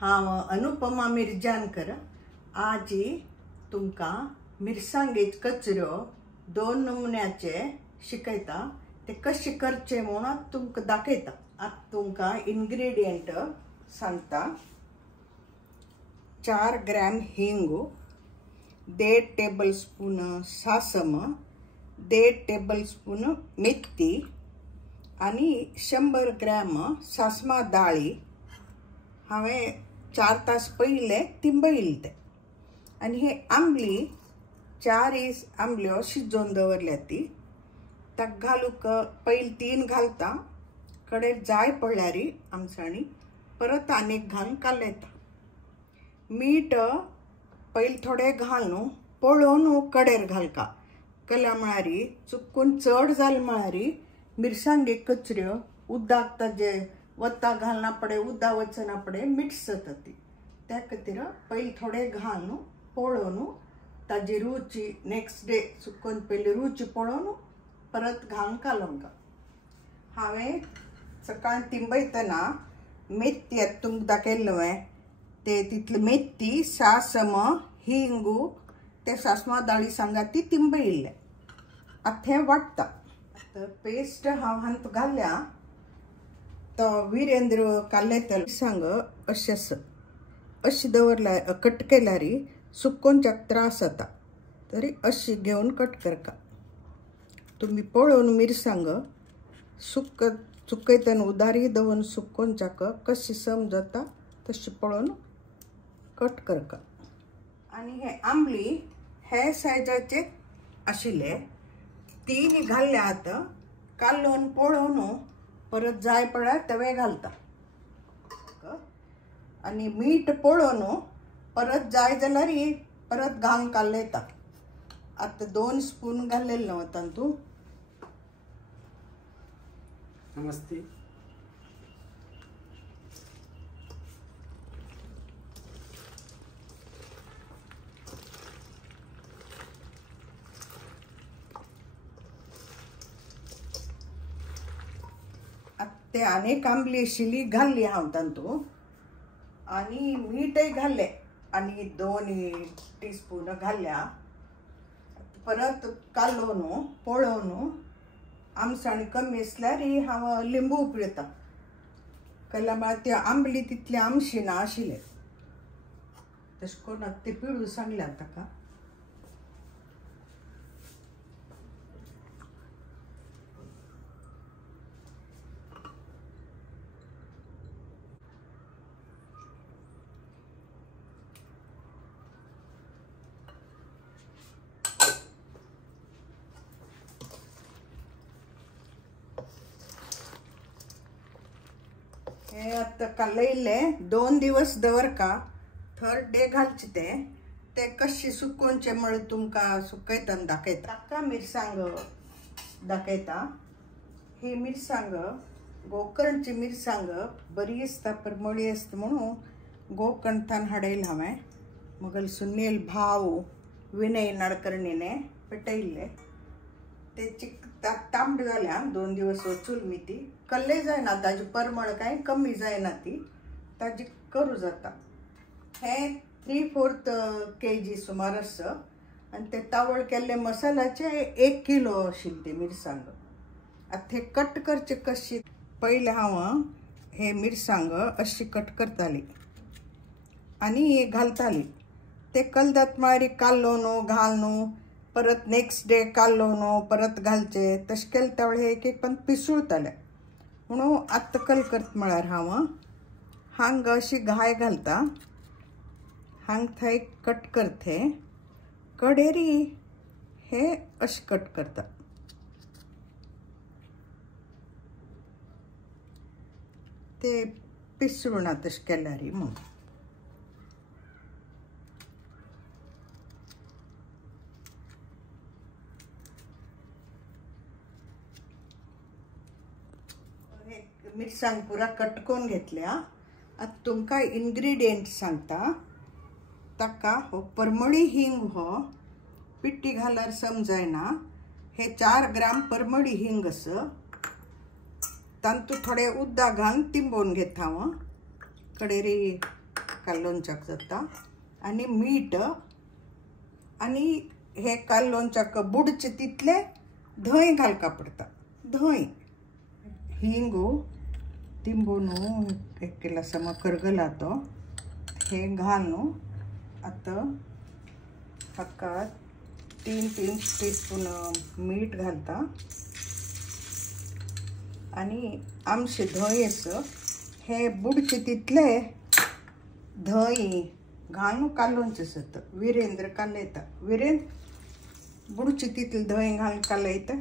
हांव अनुपमा मिर्जानकर आज तुमकां मिरसांगेचे कचऱ्यो दोन नमुन्याचे शिकयता ते कशे करचे म्हणून तुमकां दाखयता। आता तुमकां इन्ग्रेडियंट सांगता। 4 ग्रॅम हिंग, 1.5 टेबलस्पून सासम, 1.5 टेबलस्पून मेथी आणि 100 ग्रॅम सासमा दाळी हांवें 4 तास पयले तिंबयले ते। आणि हे आंबली 4 आंबल्यो शिजोवन दवरल्या ती ताका घालूक पयली 3 घालता, कडेर जाय पडल्यार आमचाणी परत आनीक घालून कालयता। मीठ पयली थोडे घालून पळोवन कडेर घालका, कल्या म्हळ्यार चुकून चड जालें म्हळ्यार मिरसांगे कचऱ्यो उदक ताजे वता घालना पडे, उदक वचना पडे, मिक्स जाता ती। त्या खातीर पयली थोडे घालून पळोवन ताजी रुची नेक्स्ट डे चुकून पयली रुची पळोवन परत घालून कालोवंक। हांवें सकाळ तिंबयतना मेथी तुमकां दाखयल्लो हांवें ते तितले मेथी, सासम, हिंगू ते सासमा दाळी सांगा ती तिंबयल्ले। आतां हें वाटता पेस्ट हांव हांत घाल्या तो वीरेंद्र काल्लेतल सांग अशी दवरला कट केल्यार सुक्कोनच्याक त्रास जाता, तरी अशी घेवन कट करका। तुम्ही पळोवन मिरसांग सुकयतना उदारी दवरून सुक्कोनच्याक कशी समजता तशी पळोवन कट करका। आणि हे आंबली हे सायजाचे आशिल्ले 3 घाल्ल्या आतां कालोवन पळोवन परत जाय पडल्यार तवे घालता आणि मीठ पळोवन परत जाय जाल्यार परत घालून कालयता। आता 2 स्पून घालेले वता तू। नमस्ते। ते अनेक आंबली आशिल्ली घाल्ली हांव तातूं आणि मीठय घाल्ले आणि 2 टीस्पून घाल्या। परत कालोवन पळोवन आमसाण कमी असल्यार हांव लिंबू पिळता, कल्या म्हळ्यार ती आंबली तितली आमशी ना आशिल्ले तशें करून ते पिळू सांगल्या ताका। हे आता कालयले 2 दिवस दवरका, 3rd डे घालचे ते कशी सुकोवचे म्हळ्यार तुमकां सुकयतना दाखयता। ताका मिरसांग दाखयता। ही मिरसांग गोकर्णची मिरसांग बरी आसता, परमळी आसता म्हणून गोकर्णथान हाडयली हांवें। मुगल सुनील भाव विनय नाडकर्णीने पेटयल्ले ते तांबडी जाल्या 2 दिवस वचून मी ती कल्ले जायना, ताजी परमळ काय कमी जायना ती ताजी करू जाता। हे 3/4 kg सुमार आसा आणि ते तावळ केल्ले मसाल्याचे 1 किलो आशिल्ली ती मिरसांग। आता हे कट करचे कशी, पयले हांव हे मिरसांग अशी कट करताली आणि घालताली। ते कलदात म्हळ्यार कालोवन घालून परत नेक्स्ट डे कालोवन परत घालचे तशें केले त्यावेळी एक पण पिसुळताले म्हणून आत्ता कल करता म्हळ्यार हांव हांग अशी घाय घालता, हांग थंय कट करते, कडेरी हे अशी कट करता। ते पिसुळना तशें केल्यार म्हणून मिरसांग पुरा कट करून घेतल्या। आता तुमकां इन्ग्रेडियंट सांगता। ताका हो परमळी हिंग हो पिट्टी घाल्यार समजायना। हे 4 ग्राम परमळी हिंग आसा, तातूंत थोडे उदक घालून तिंबोवन घेता हांव। कडेरी कालोंचाक जाता आणि मीठ आणि हे कालोंचाक बुडचे तितले धंय घालका पडता. धंय हिंगू तिंबून एक केला सम करगला तो हे घालून आता हाका 3 टीस्पून मीठ घालता आणि आमचे धंयस हे बुडचे तितले धंय घालून कालोंचे सत वीरेंद्र कालयता. वीरेंद्र बुडचे तितले धंय घालून कालयता.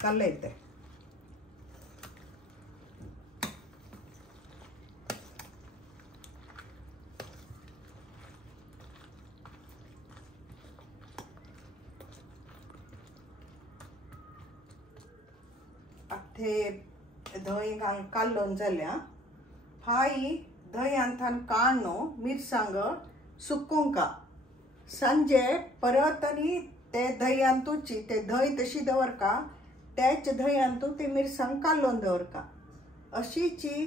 कालयता ते धंय घालून कालोन जाल्या हाई धंयांतान काढणो मिरसांग सुकोंका सांजे परत आणि ते धंयांतूची ते धंय तशी दवरका त्याच धंयांतू ते मिरसांग कालोन दवरका अशीची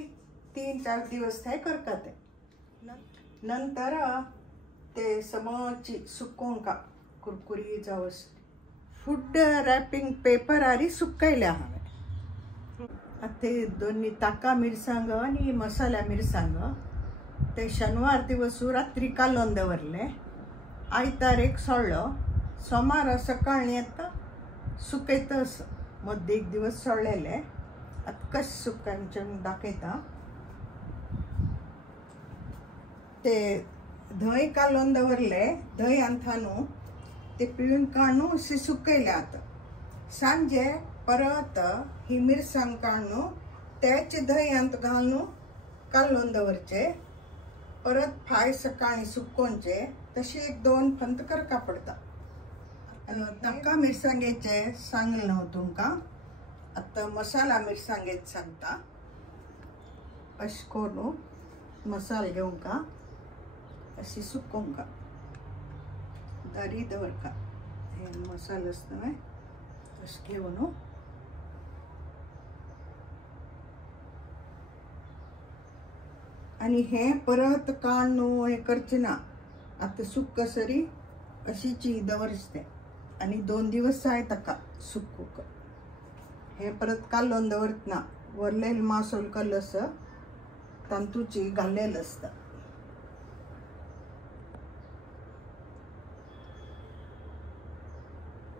3-4 दिवस ते करता. ते नंतर ते समची सुकोंका कुरकुरी जावस फूड रॅपिंग पेपर आरी सुकयल्या हांवें. ते दोन्ही ताका मिरसांग आणि मसाला मिरसांग ते शनिवार दिवस रात्री कालोन दवरले. आयतार एक सोडलो सोमार सकाळी येता सुकयतस मध्य एक दिवस सोडलेले. आता कशें सुकायचे दाखयता. ते धंय कालोन दवरले धंयांतानू ते पिळून काढून अशी सुकयले. आता सांजे परत ही मिरसांग काढून त्याचे धंयांत घालून कालोन दवरचे. परत फाय सकाळी सुकोवचे तशी 1-2 फंत करका पडता. ताका मिरसांगेचे सांगले हांव तुमकां. आता मसाला मिरसांगेच सांगता. अशें करून मसाला घेवंका अशी सुकोवंका दारी दवरका. हे मसाला आसता अशें घेवन आणि हे परत काढून हे करचे ना. आता सुक्क सरी अशीची दवरचते आणि 2 दिवस जाय ताका सुकूक. हे परत कालोन दवरतना वरलेल मासोल कलस तांतूची घाल्लेलं असता.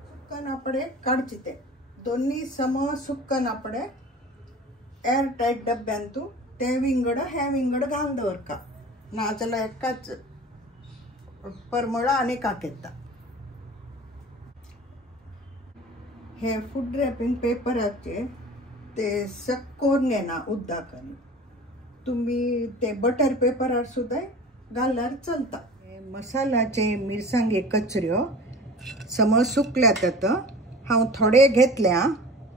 सुक्कन आपडे काढचे ते दोन्ही सम सुक्कन आपडे एअर टाईट डब्यांतू ते विंगड हे विंगड घालून दवरका नाजाल्यार एकाच परमळा आणि काकेता. हे फूड रॅपिंग पेपराचे ते सक्कोन घेना उदकान. तुम्ही ते बटर पेपरार सुद्धा घालल्यार चलता. मसाल्याचे मिरसांगे कचऱ्यो सम सुकल्यात. आता हांव थोडे घेतल्या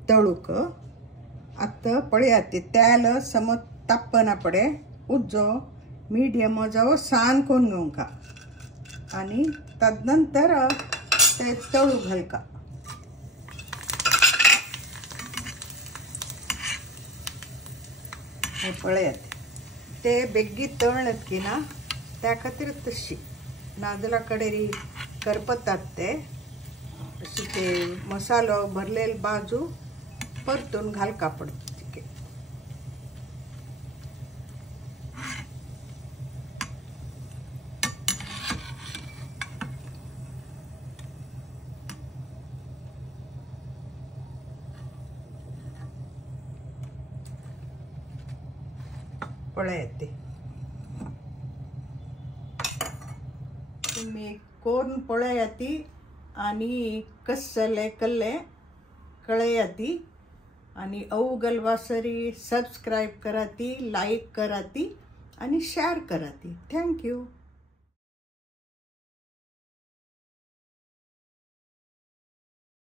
तळूक. आता पळयात ते तेल सम तापना पडे उज्जो मीडियम जावं सान कोण घेवंका आणि तदनंतर ते तळू घालका. हे पळयात ते बेगीन तळल्यात की ना त्या खातीर तशी नाजला कडेरी करपतात ते अशी ते मसालो भरलेली बाजू परतून घालका पडता. पळयात तुम्ही कोण पळयाती आणि कसले कल्ले कळयाती आणि अवगल वासरी सबस्क्राईब कराती, लाईक कराती आणि शेअर कराती. थँक्यू.